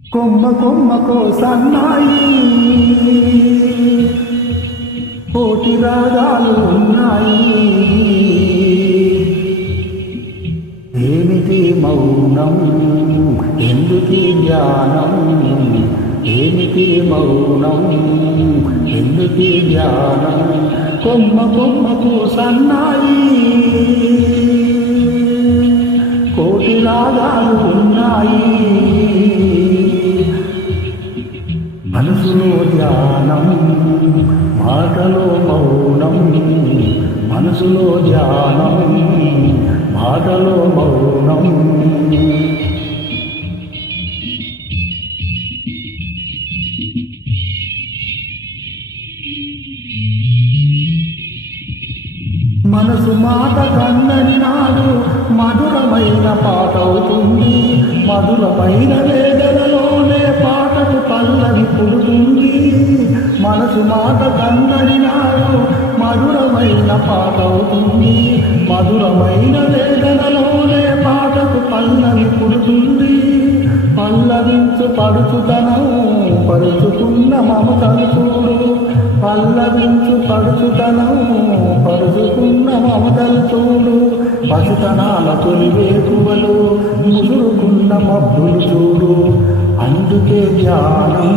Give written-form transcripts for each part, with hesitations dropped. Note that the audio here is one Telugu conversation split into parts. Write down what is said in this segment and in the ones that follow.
కొమ్మ కొమ్మకో సన్నాయి కోటి రాగాలు ఉన్నాయి. ఏమిటి మౌనం ఎందుకీ ధ్యానం, ఏమిటి మౌనం ఎందుకీ ధ్యానం. కొమ్మ కొమ్మకు సన్నాయి కోటి రాగాలు ఉన్నాయి. మనసులో ధ్యానం మాటలో మౌనం, మనసులో ధ్యానం మాటలో మౌనం. మనసు మాట కన్నని నాడు మధురమైన పాట అవుతుంది. మధురమైన వేదనలోనే పాటకు పల్లవి పుడుతుంది. మనసు మాట కన్నని నాడు మధురమైన పాట అవుతుంది. మధురమైన వేదనలోనే పాటకు పల్లవి పుడుతుంది. పల్లవించు పడుచుతనం పరుచుకున్న మమతను చూడు, పల్లవించు పడుచుతనం పరుచుకున్న మమతలు చూడు. పసితనాల తొలి వేకువలు ముసురుకున్న మబ్బులు చూడు. అందుకే ధ్యానం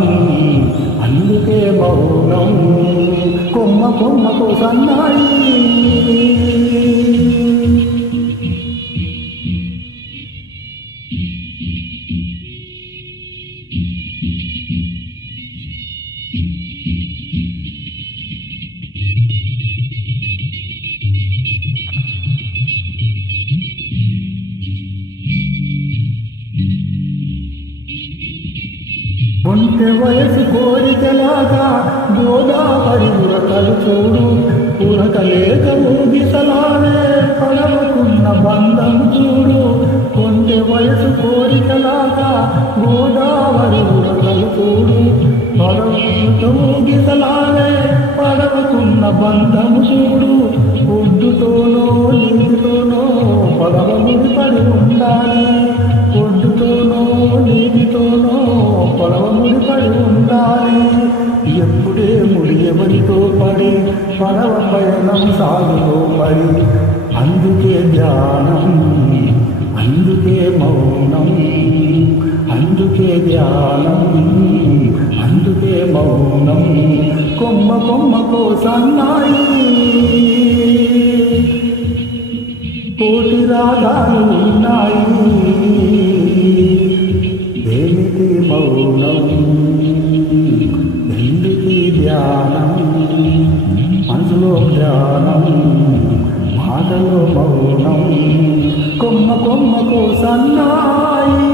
అందుకే మౌనం. కొమ్మ కొమ్మకు సన్నాయి ఒంటె వయసు కోరికలాగా గోదావరి ఉరకలు చూడు. ఉరకలేక ఊగిసలాడే పడవకున్న బంధం చూడు. ఒంటె వయసు కోరికలాగా గోదావరి ఉరకలు చూడు. పడవతో ఊగిసలాడే పడవకున్న బంధం చూడు. ఒడ్డుతోనో నీటితోనో పడవ ముడిపడి ఉండాలి. ఒడ్డుతోనో నీటితోనో పడవ ముడిపడి ఉండాలి. ఎప్పుడే ముడి ఎవరితో పడి పడవ పయనం సాగులో పడి. అందుకే ధ్యానం అందుకే మౌనం, అందుకే ధ్యానం అందుకే మౌనం. కొమ్మ కొమ్మకో సన్నాయి కోటి రాగాలు ఉన్నాయి. ఏమిటి మౌనం ఎందుకీ ధ్యానం, మనసులో ధ్యానం మాటలో మౌనం. కొమ్మ కొమ్మకు సన్నాయి.